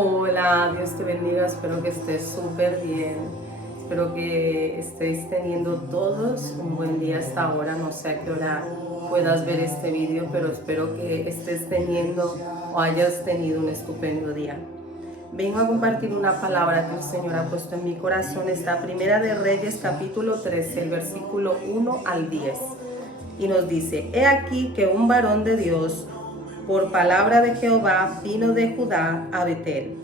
Hola, Dios te bendiga, espero que estés súper bien, espero que estéis teniendo todos un buen día hasta ahora, no sé a qué hora puedas ver este vídeo, pero espero que estés teniendo o hayas tenido un estupendo día. Vengo a compartir una palabra que el Señor ha puesto en mi corazón, está Primera de Reyes capítulo 13, el versículo 1 al 10, y nos dice: He aquí que un varón de Dios, por palabra de Jehová, vino de Judá a Betel.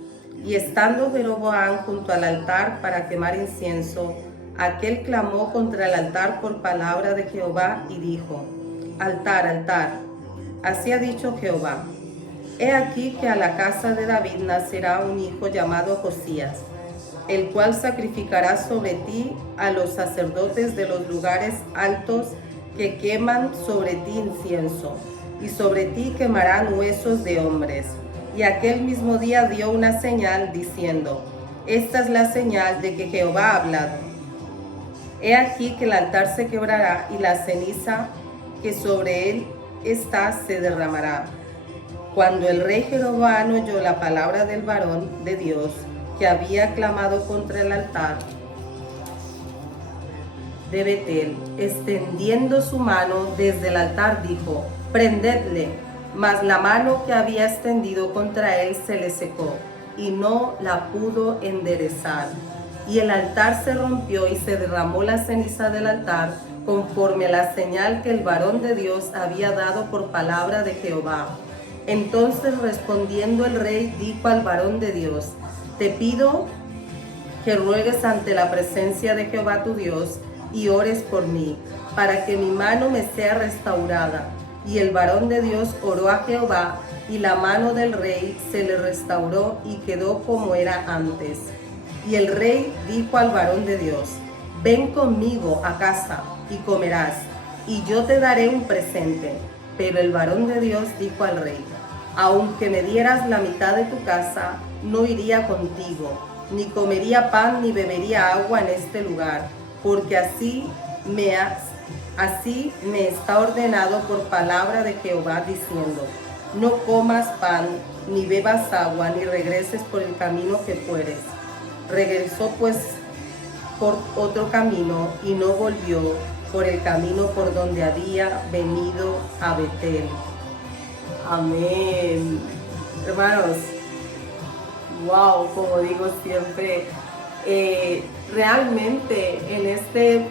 Y estando Jeroboam junto al altar para quemar incienso, aquel clamó contra el altar por palabra de Jehová y dijo: Altar, altar, así ha dicho Jehová: He aquí que a la casa de David nacerá un hijo llamado Josías, el cual sacrificará sobre ti a los sacerdotes de los lugares altos que queman sobre ti incienso, y sobre ti quemarán huesos de hombres. Y aquel mismo día dio una señal diciendo: Esta es la señal de que Jehová ha hablado. He aquí que el altar se quebrará y la ceniza que sobre él está se derramará. Cuando el rey Jeroboam oyó la palabra del varón de Dios que había clamado contra el altar de Betel, extendiendo su mano desde el altar, dijo: Prendedle. Mas la mano que había extendido contra él se le secó, y no la pudo enderezar. Y el altar se rompió y se derramó la ceniza del altar, conforme a la señal que el varón de Dios había dado por palabra de Jehová. Entonces, respondiendo el rey, dijo al varón de Dios: Te pido que ruegues ante la presencia de Jehová tu Dios y ores por mí, para que mi mano me sea restaurada. Y el varón de Dios oró a Jehová, y la mano del rey se le restauró y quedó como era antes. Y el rey dijo al varón de Dios: Ven conmigo a casa y comerás, y yo te daré un presente. Pero el varón de Dios dijo al rey: Aunque me dieras la mitad de tu casa, no iría contigo, ni comería pan ni bebería agua en este lugar, porque así me está ordenado por palabra de Jehová, diciendo: No comas pan, ni bebas agua, ni regreses por el camino que fueres. Regresó pues por otro camino, y no volvió por el camino por donde había venido a Betel. Amén. Hermanos, wow, como digo siempre, realmente en este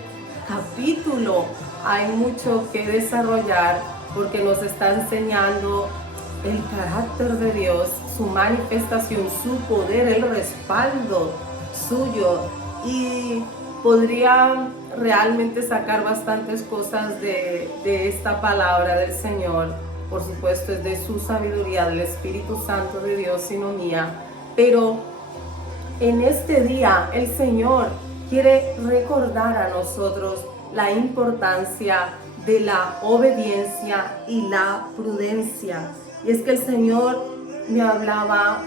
capítulo hay mucho que desarrollar, porque nos está enseñando el carácter de Dios, su manifestación, su poder, el respaldo suyo, y podría realmente sacar bastantes cosas de esta palabra del Señor. Por supuesto, es de su sabiduría, del Espíritu Santo de Dios y no mía, pero en este día el Señor quiere recordar a nosotros la importancia de la obediencia y la prudencia. Y es que el Señor me hablaba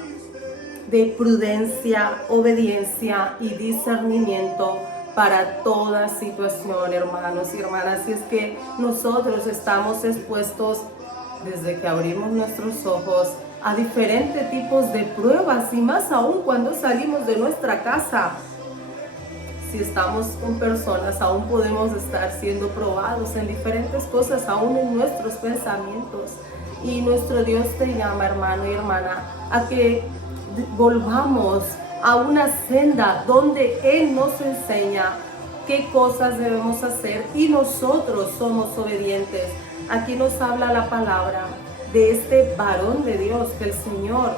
de prudencia, obediencia y discernimiento para toda situación, hermanos y hermanas. Y es que nosotros estamos expuestos, desde que abrimos nuestros ojos, a diferentes tipos de pruebas, y más aún cuando salimos de nuestra casa. Si estamos con personas, aún podemos estar siendo probados en diferentes cosas, aún en nuestros pensamientos. Y nuestro Dios te llama, hermano y hermana, a que volvamos a una senda donde Él nos enseña qué cosas debemos hacer, y nosotros somos obedientes. Aquí nos habla la palabra de este varón de Dios que el Señor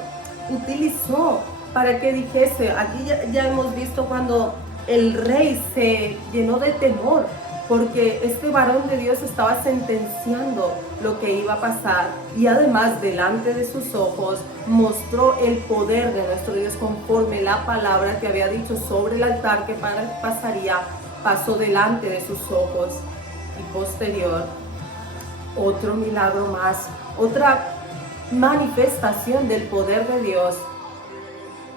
utilizó para que dijese. Aquí ya hemos visto cuando el rey se llenó de temor, porque este varón de Dios estaba sentenciando lo que iba a pasar, y además delante de sus ojos mostró el poder de nuestro Dios conforme la palabra que había dicho sobre el altar que pasaría. Pasó delante de sus ojos, y posterior otro milagro más, otra manifestación del poder de Dios,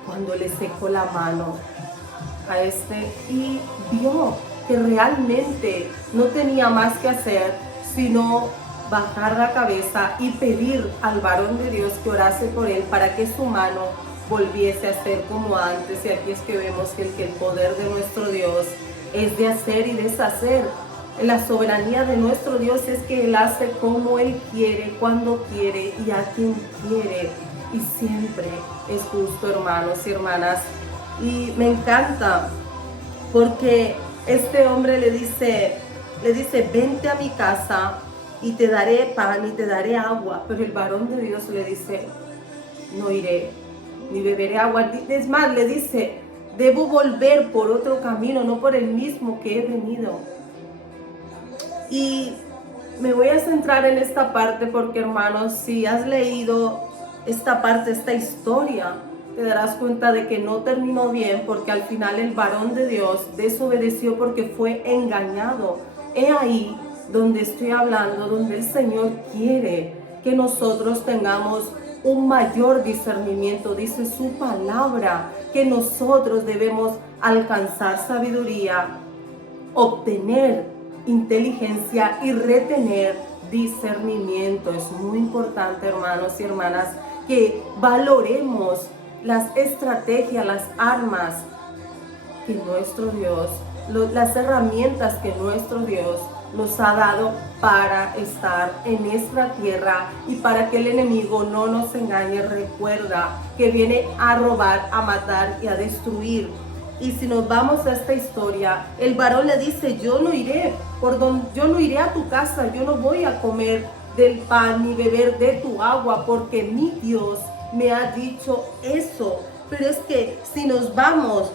cuando le secó la mano a este y vio que realmente no tenía más que hacer sino bajar la cabeza y pedir al varón de Dios que orase por él para que su mano volviese a ser como antes. Y aquí es que vemos que el poder de nuestro Dios es de hacer y deshacer. La soberanía de nuestro Dios es que Él hace como Él quiere, cuando quiere y a quien quiere. Y siempre es justo, hermanos y hermanas. Y me encanta porque este hombre le dice, vente a mi casa y te daré pan y te daré agua. Pero el varón de Dios le dice, no iré, ni beberé agua. Es más, le dice, debo volver por otro camino, no por el mismo que he venido. Y me voy a centrar en esta parte porque, hermanos, si has leído esta parte, esta historia, te darás cuenta de que no terminó bien, porque al final el varón de Dios desobedeció porque fue engañado. He ahí donde estoy hablando, donde el Señor quiere que nosotros tengamos un mayor discernimiento. Dice su palabra que nosotros debemos alcanzar sabiduría, obtener inteligencia y retener discernimiento. Es muy importante, hermanos y hermanas, que valoremos las estrategias, las armas que nuestro Dios, las herramientas que nuestro Dios nos ha dado para estar en nuestra tierra y para que el enemigo no nos engañe. Recuerda que viene a robar, a matar y a destruir. Y si nos vamos a esta historia, el varón le dice, yo no iré a tu casa, yo no voy a comer del pan ni beber de tu agua, porque mi Dios me ha dicho eso. Pero es que si nos vamos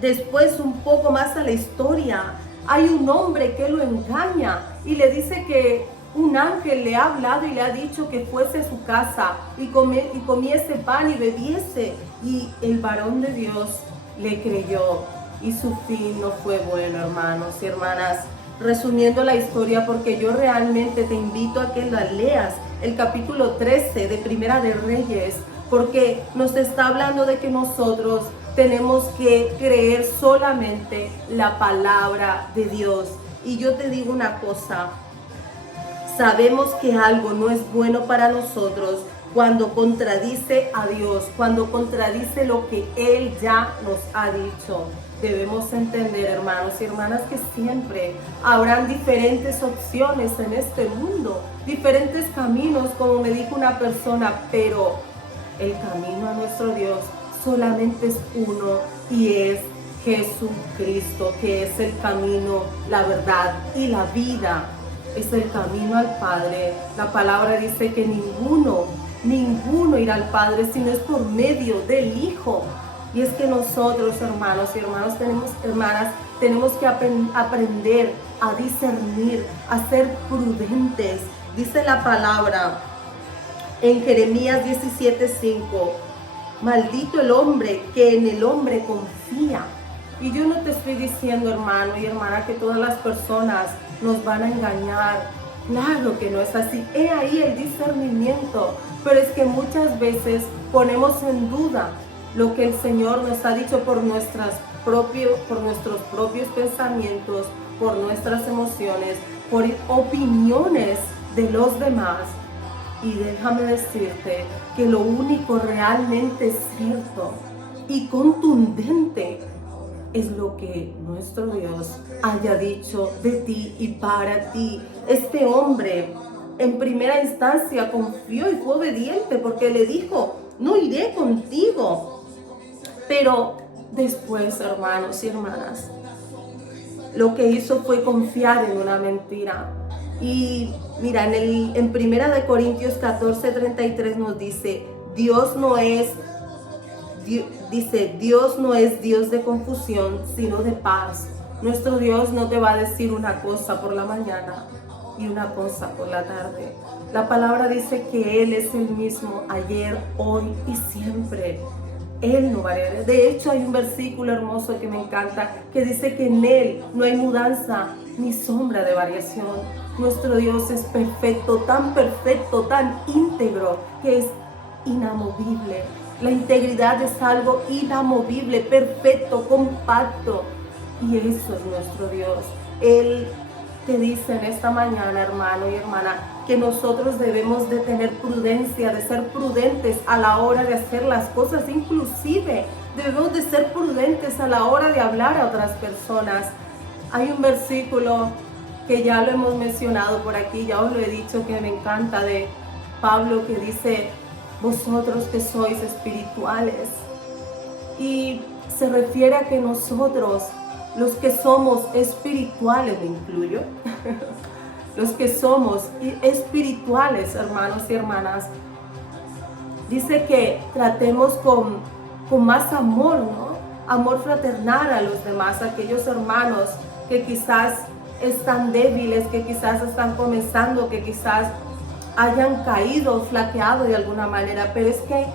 después un poco más a la historia, hay un hombre que lo engaña y le dice que un ángel le ha hablado y le ha dicho que fuese a su casa y comiese pan y bebiese. Y el varón de Dios le creyó y su fin no fue bueno, hermanos y hermanas. Resumiendo la historia, porque yo realmente te invito a que la leas, el capítulo 13 de Primera de Reyes, porque nos está hablando de que nosotros tenemos que creer solamente la palabra de Dios. Y yo te digo una cosa, sabemos que algo no es bueno para nosotros cuando contradice a Dios, cuando contradice lo que Él ya nos ha dicho. Debemos entender, hermanos y hermanas, que siempre habrán diferentes opciones en este mundo, diferentes caminos, como me dijo una persona, pero el camino a nuestro Dios solamente es uno y es Jesucristo, que es el camino, la verdad y la vida. Es el camino al Padre. La palabra dice que ninguno irá al Padre si no es por medio del Hijo. Y es que nosotros, hermanos y hermanas, tenemos que aprender a discernir, a ser prudentes. Dice la palabra en Jeremías 17:5, maldito el hombre que en el hombre confía. Y yo no te estoy diciendo, hermano y hermana, que todas las personas nos van a engañar. Claro que no es así. He ahí el discernimiento. Pero es que muchas veces ponemos en duda lo que el Señor nos ha dicho por nuestros propios pensamientos, por nuestras emociones, por opiniones de los demás. Y déjame decirte que lo único realmente cierto y contundente es lo que nuestro Dios haya dicho de ti y para ti. Este hombre en primera instancia confió y fue obediente porque le dijo, no iré contigo. Pero después, hermanos y hermanas, lo que hizo fue confiar en una mentira. Y mira, en Primera de Corintios 14:33 nos dice, Dios no es Dios de confusión, sino de paz. Nuestro Dios no te va a decir una cosa por la mañana y una cosa por la tarde. La palabra dice que Él es el mismo ayer, hoy y siempre. Él no varía. De hecho, hay un versículo hermoso que me encanta, que dice que en Él no hay mudanza ni sombra de variación. Nuestro Dios es perfecto, tan íntegro, que es inamovible. La integridad es algo inamovible, perfecto, compacto. Y eso es nuestro Dios. Él te dice en esta mañana, hermano y hermana, que nosotros debemos de tener prudencia, de ser prudentes a la hora de hacer las cosas. Inclusive debemos de ser prudentes a la hora de hablar a otras personas. Hay un versículo que ya lo hemos mencionado por aquí, ya os lo he dicho, que me encanta, de Pablo, que dice: vosotros que sois espirituales. Y se refiere a que nosotros, los que somos espirituales, me incluyo, los que somos espirituales, hermanos y hermanas, dice que tratemos con más amor, ¿no? Amor fraternal a los demás, a aquellos hermanos que quizás están débiles, que quizás están comenzando, que quizás hayan caído, flaqueado de alguna manera. Pero es que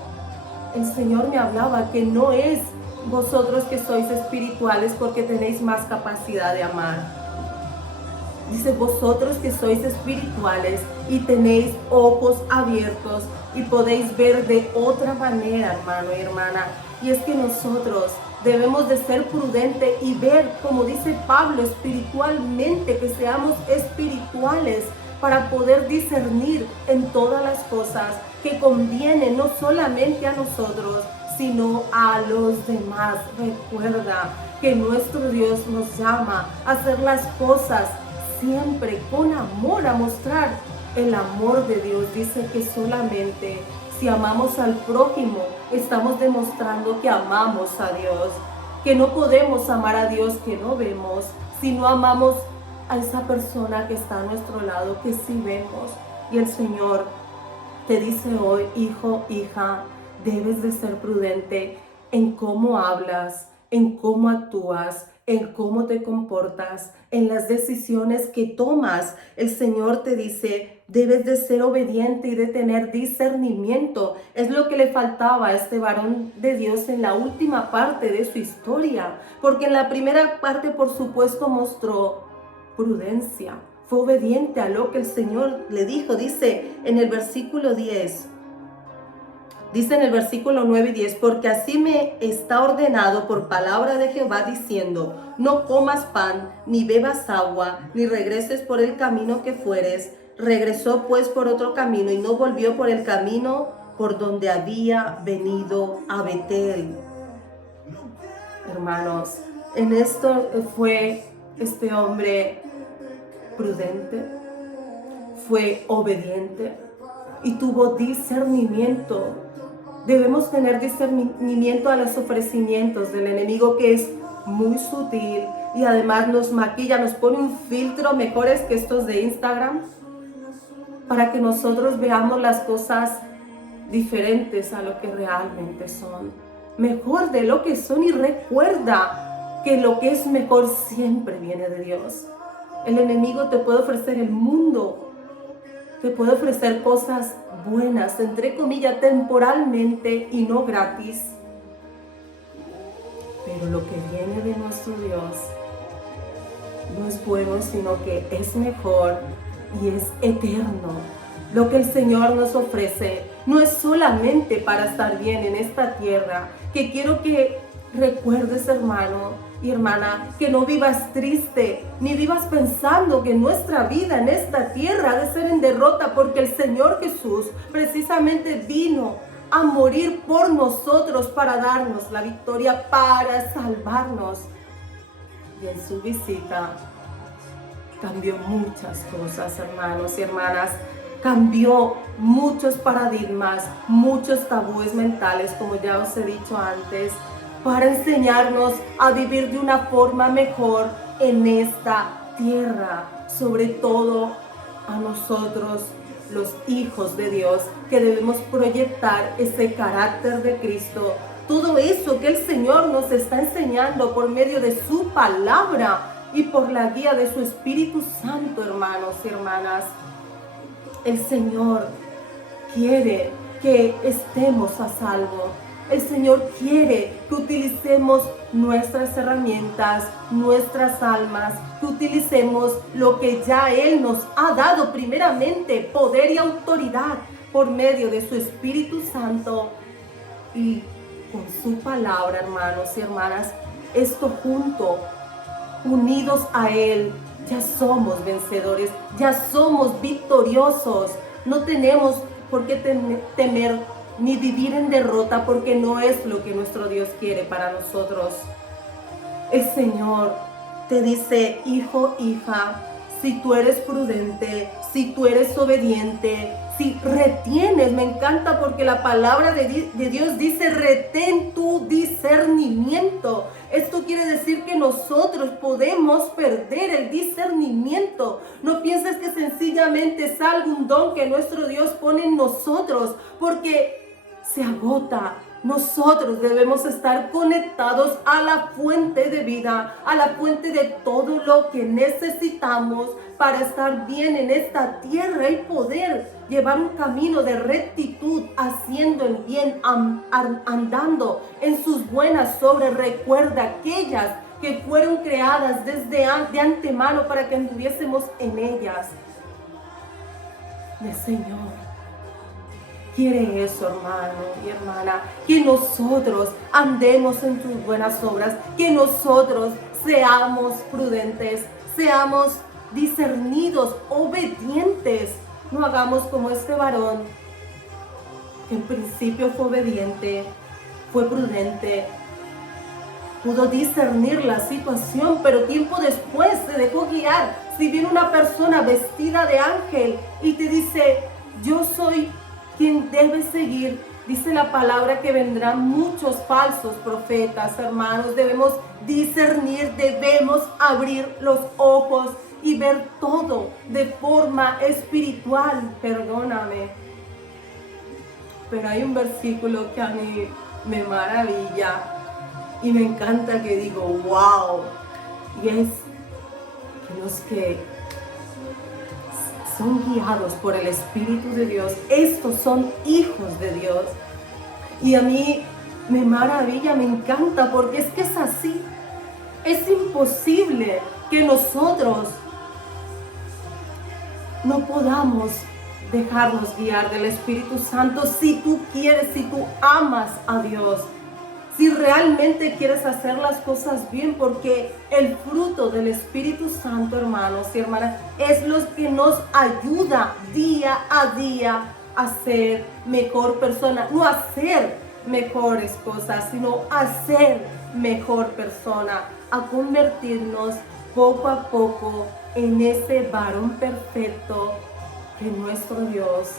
el Señor me hablaba que no es vosotros que sois espirituales porque tenéis más capacidad de amar. Dice: vosotros que sois espirituales y tenéis ojos abiertos y podéis ver de otra manera, hermano y hermana. Y es que nosotros debemos de ser prudentes y ver, como dice Pablo, espiritualmente, que seamos espirituales para poder discernir en todas las cosas que convienen no solamente a nosotros, sino a los demás. Recuerda que nuestro Dios nos llama a hacer las cosas siempre con amor, a mostrar el amor de Dios. Dice que solamente si amamos al prójimo, estamos demostrando que amamos a Dios, que no podemos amar a Dios que no vemos, si no amamos a esa persona que está a nuestro lado, que sí vemos. Y el Señor te dice hoy: hijo, hija, debes de ser prudente en cómo hablas, en cómo actúas, en cómo te comportas, en las decisiones que tomas. El Señor te dice: debes de ser obediente y de tener discernimiento. Es lo que le faltaba a este varón de Dios en la última parte de su historia, porque en la primera parte, por supuesto, mostró prudencia, fue obediente a lo que el Señor le dijo. Dice en el versículo 10, dice en el versículo 9 y 10: porque así me está ordenado por palabra de Jehová, diciendo: no comas pan, ni bebas agua, ni regreses por el camino que fueres. Regresó pues por otro camino, y no volvió por el camino por donde había venido a Betel. Hermanos, en esto fue este hombre prudente, fue obediente y tuvo discernimiento. Debemos tener discernimiento a los ofrecimientos del enemigo, que es muy sutil y además nos maquilla, nos pone un filtro mejores que estos de Instagram, para que nosotros veamos las cosas diferentes a lo que realmente son, mejor de lo que son. Y recuerda que lo que es mejor siempre viene de Dios. El enemigo te puede ofrecer el mundo, te puede ofrecer cosas buenas, entre comillas, temporalmente y no gratis. Pero lo que viene de nuestro Dios no es bueno, sino que es mejor y es eterno. Lo que el Señor nos ofrece no es solamente para estar bien en esta tierra, que quiero que recuerdes, hermano y hermana, que no vivas triste, ni vivas pensando que nuestra vida en esta tierra ha de ser en derrota, porque el Señor Jesús precisamente vino a morir por nosotros para darnos la victoria, para salvarnos. Y en su visita cambió muchas cosas, hermanos y hermanas. Cambió muchos paradigmas, muchos tabúes mentales, como ya os he dicho antes, para enseñarnos a vivir de una forma mejor en esta tierra. Sobre todo a nosotros, los hijos de Dios, que debemos proyectar ese carácter de Cristo. Todo eso que el Señor nos está enseñando por medio de su palabra y por la guía de su Espíritu Santo, hermanos y hermanas. El Señor quiere que estemos a salvo. El Señor quiere que utilicemos nuestras herramientas, nuestras almas, que utilicemos lo que ya Él nos ha dado, primeramente poder y autoridad por medio de su Espíritu Santo y con su palabra, hermanos y hermanas. Esto junto, unidos a Él, ya somos vencedores, ya somos victoriosos. No tenemos por qué temer ni vivir en derrota, porque no es lo que nuestro Dios quiere para nosotros. El Señor te dice, hijo, hija, si tú eres prudente, si tú eres obediente, si retienes, me encanta porque la palabra de Dios dice, retén tu discernimiento. Esto quiere decir que nosotros podemos perder el discernimiento. No pienses que sencillamente es algún don que nuestro Dios pone en nosotros, porque se agota. Nosotros debemos estar conectados a la fuente de vida, a la fuente de todo lo que necesitamos para estar bien en esta tierra y poder llevar un camino de rectitud, haciendo el bien, andando en sus buenas obras. Recuerda aquellas que fueron creadas de antemano para que anduviésemos en ellas. El Señor quiere eso, hermano y hermana, que nosotros andemos en sus buenas obras, que nosotros seamos prudentes, seamos discernidos, obedientes. No hagamos como este varón, que en principio fue obediente, fue prudente, pudo discernir la situación, pero tiempo después se dejó guiar. Si viene una persona vestida de ángel y te dice, yo soy quien debe seguir, dice la palabra que vendrán muchos falsos profetas, hermanos. Debemos discernir, debemos abrir los ojos y ver todo de forma espiritual. Perdóname, pero hay un versículo que a mí me maravilla y me encanta, que digo, wow, y es que los que son guiados por el Espíritu de Dios, estos son hijos de Dios. Y a mí me maravilla, me encanta, porque es que es así. Es imposible que nosotros no podamos dejarnos guiar del Espíritu Santo si tú quieres, si tú amas a Dios, si realmente quieres hacer las cosas bien, porque el fruto del Espíritu Santo, hermanos y hermanas, es lo que nos ayuda día a día a ser mejor persona, no a hacer mejores cosas, sino a ser mejor persona, a convertirnos poco a poco en ese varón perfecto que nuestro Dios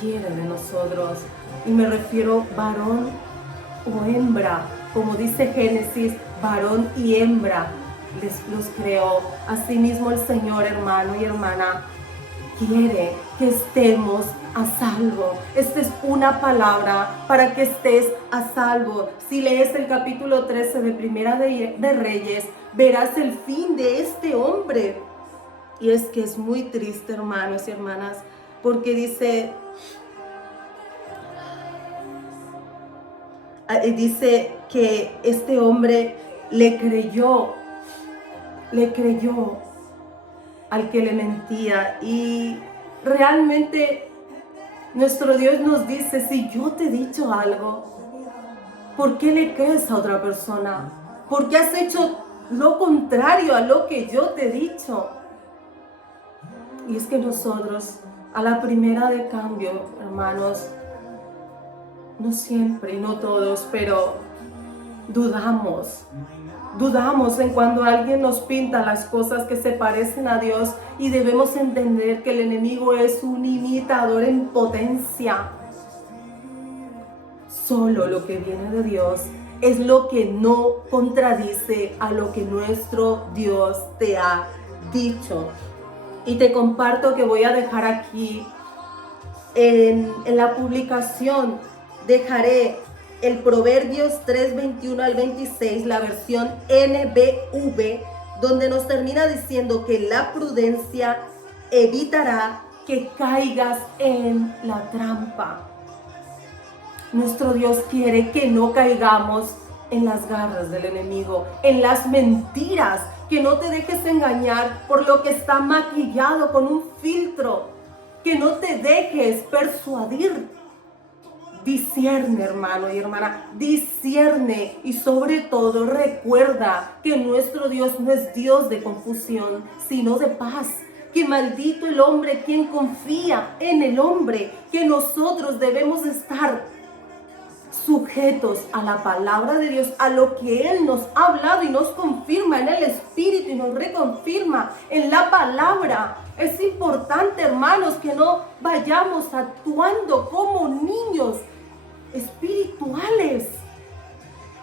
quiere de nosotros. Y me refiero varón o hembra, como dice Génesis, varón y hembra los creó. Asimismo el Señor, hermano y hermana, quiere que estemos a salvo. Esta es una palabra para que estés a salvo. Si lees el capítulo 13 de Primera de Reyes, verás el fin de este hombre. Y es que es muy triste, hermanos y hermanas, porque dice que este hombre le creyó al que le mentía. Y realmente nuestro Dios nos dice, si yo te he dicho algo, ¿por qué le crees a otra persona? ¿Por qué has hecho lo contrario a lo que yo te he dicho? Y es que nosotros, a la primera de cambio, hermanos, no siempre y no todos, pero dudamos en cuando alguien nos pinta las cosas que se parecen a Dios, y debemos entender que el enemigo es un imitador en potencia. Solo lo que viene de Dios es lo que no contradice a lo que nuestro Dios te ha dicho. Y te comparto que voy a dejar aquí en la publicación, dejaré el Proverbios 3, 21 al 26, la versión NBV, donde nos termina diciendo que la prudencia evitará que caigas en la trampa. Nuestro Dios quiere que no caigamos en las garras del enemigo, en las mentiras, que no te dejes engañar por lo que está maquillado con un filtro, que no te dejes persuadir Discierne, hermano y hermana, discierne, y sobre todo recuerda que nuestro Dios no es Dios de confusión, sino de paz. Que maldito el hombre quien confía en el hombre, que nosotros debemos estar sujetos a la palabra de Dios, a lo que Él nos ha hablado y nos confirma en el Espíritu y nos reconfirma en la palabra. Es importante, hermanos, que no vayamos actuando como niños espirituales,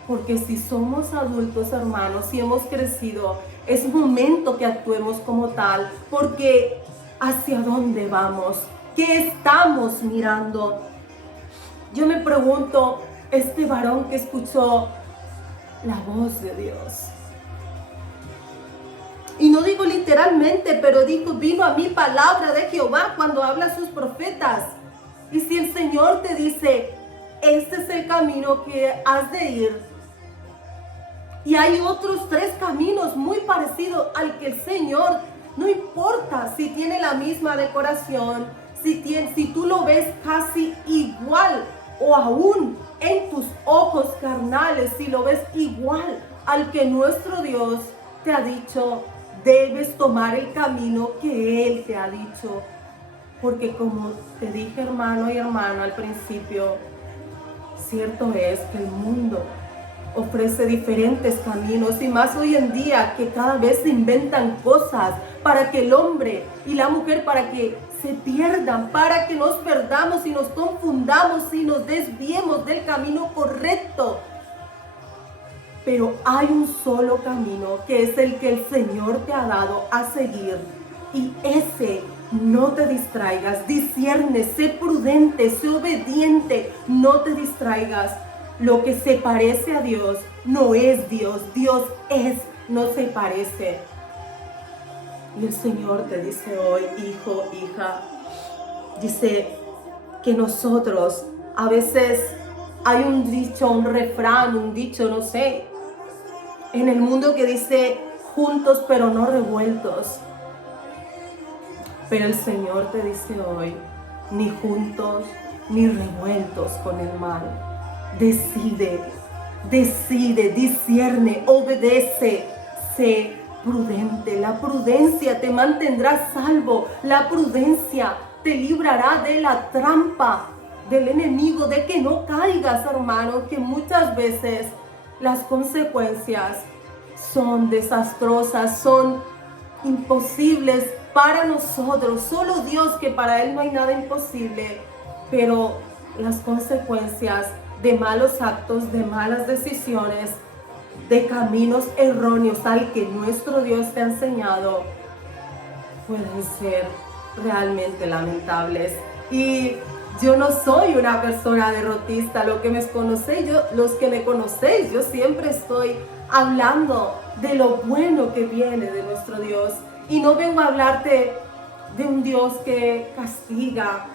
porque si somos adultos, hermanos, si hemos crecido, es momento que actuemos como tal, porque ¿hacia dónde vamos? ¿Qué estamos mirando? Yo me pregunto, este varón que escuchó la voz de Dios, y no digo literalmente, pero dijo, vino a mí palabra de Jehová cuando habla a sus profetas. Y si el Señor te dice, este es el camino que has de ir, y hay otros 3 caminos muy parecidos al que el Señor, no importa si tiene la misma decoración, si tú lo ves casi igual, o aún en tus ojos carnales, si lo ves igual al que nuestro Dios te ha dicho, debes tomar el camino que Él te ha dicho. Porque como te dije, hermano y hermana, al principio, cierto es que el mundo ofrece diferentes caminos, y más hoy en día, que cada vez se inventan cosas para que el hombre y la mujer, para que se pierdan, para que nos perdamos y nos confundamos y nos desviemos del camino correcto. Pero hay un solo camino, que es el que el Señor te ha dado a seguir, y ese no te distraigas, discierne, sé prudente, sé obediente, no te distraigas. Lo que se parece a Dios no es Dios, Dios es, no se parece. Y el Señor te dice hoy, hijo, hija, dice que nosotros a veces hay un dicho, un refrán, un dicho, no sé, en el mundo que dice juntos pero no revueltos. Pero el Señor te dice hoy, ni juntos ni revueltos con el mal. Decide, discierne, obedece, sé prudente. La prudencia te mantendrá salvo. La prudencia te librará de la trampa del enemigo, de que no caigas, hermano, que muchas veces las consecuencias son desastrosas, son imposibles para nosotros. Solo Dios, que para Él no hay nada imposible, pero las consecuencias de malos actos, de malas decisiones, de caminos erróneos al que nuestro Dios te ha enseñado, pueden ser realmente lamentables. Y yo no soy una persona derrotista. Los que me conocéis, yo siempre estoy hablando de lo bueno que viene de nuestro Dios. Y no vengo a hablarte de un Dios que castiga,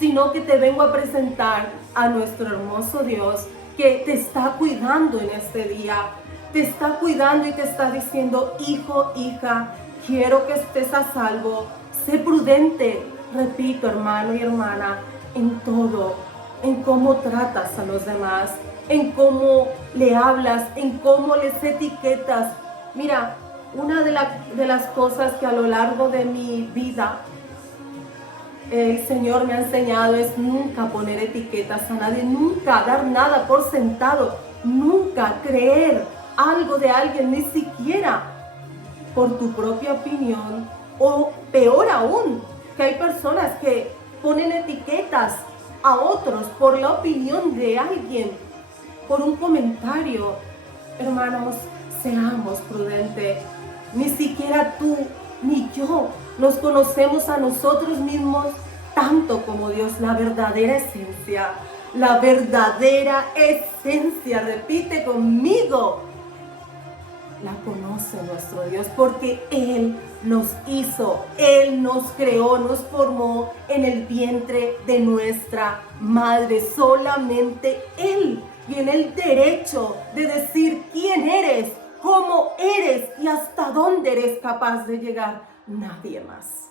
sino que te vengo a presentar a nuestro hermoso Dios, que te está cuidando en este día. Te está cuidando y te está diciendo, hijo, hija, quiero que estés a salvo. Sé prudente, repito, hermano y hermana, en todo, en cómo tratas a los demás, en cómo le hablas, en cómo les etiquetas. Mira, una de las cosas que a lo largo de mi vida el Señor me ha enseñado es nunca poner etiquetas a nadie, nunca dar nada por sentado, nunca creer algo de alguien, ni siquiera por tu propia opinión, o peor aún, que hay personas que ponen etiquetas a otros por la opinión de alguien, por un comentario. Hermanos, seamos prudentes. Ni siquiera tú ni yo nos conocemos a nosotros mismos tanto como Dios. La verdadera esencia, repite conmigo, la conoce nuestro Dios, porque Él nos hizo, Él nos creó, nos formó en el vientre de nuestra madre. Solamente Él tiene el derecho de decir quién eres, cómo eres y hasta dónde eres capaz de llegar. Nadie más.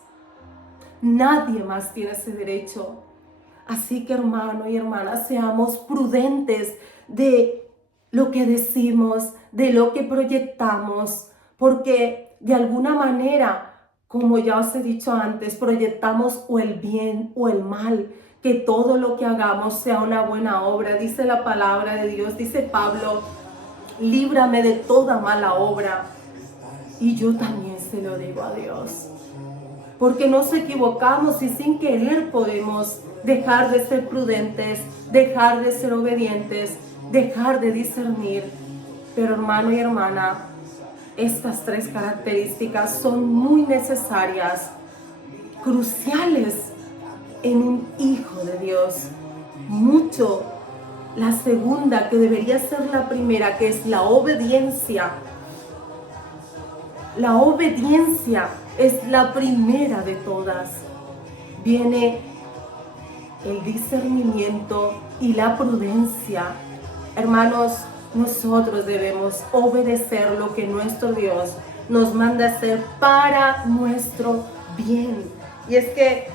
Nadie más tiene ese derecho. Así que hermano y hermana, seamos prudentes de lo que decimos, de lo que proyectamos, porque de alguna manera, como ya os he dicho antes, proyectamos o el bien o el mal, que todo lo que hagamos sea una buena obra. Dice la palabra de Dios, dice Pablo, líbrame de toda mala obra. Y yo también se lo digo a Dios, porque nos equivocamos y sin querer podemos dejar de ser prudentes, dejar de ser obedientes, dejar de discernir. Pero hermano y hermana, estas tres características son muy necesarias, cruciales en un hijo de Dios. Mucho la segunda, que debería ser la primera, que es la obediencia. La obediencia es la primera de todas. Viene el discernimiento y la prudencia. Hermanos, nosotros debemos obedecer lo que nuestro Dios nos manda hacer para nuestro bien. Y es que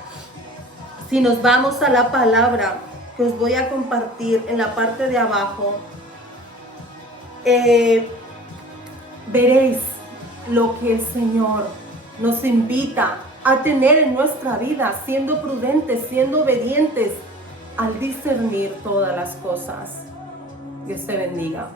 si nos vamos a la palabra que os voy a compartir en la parte de abajo, veréis lo que el Señor nos invita a tener en nuestra vida, siendo prudentes, siendo obedientes, al discernir todas las cosas. Dios te bendiga.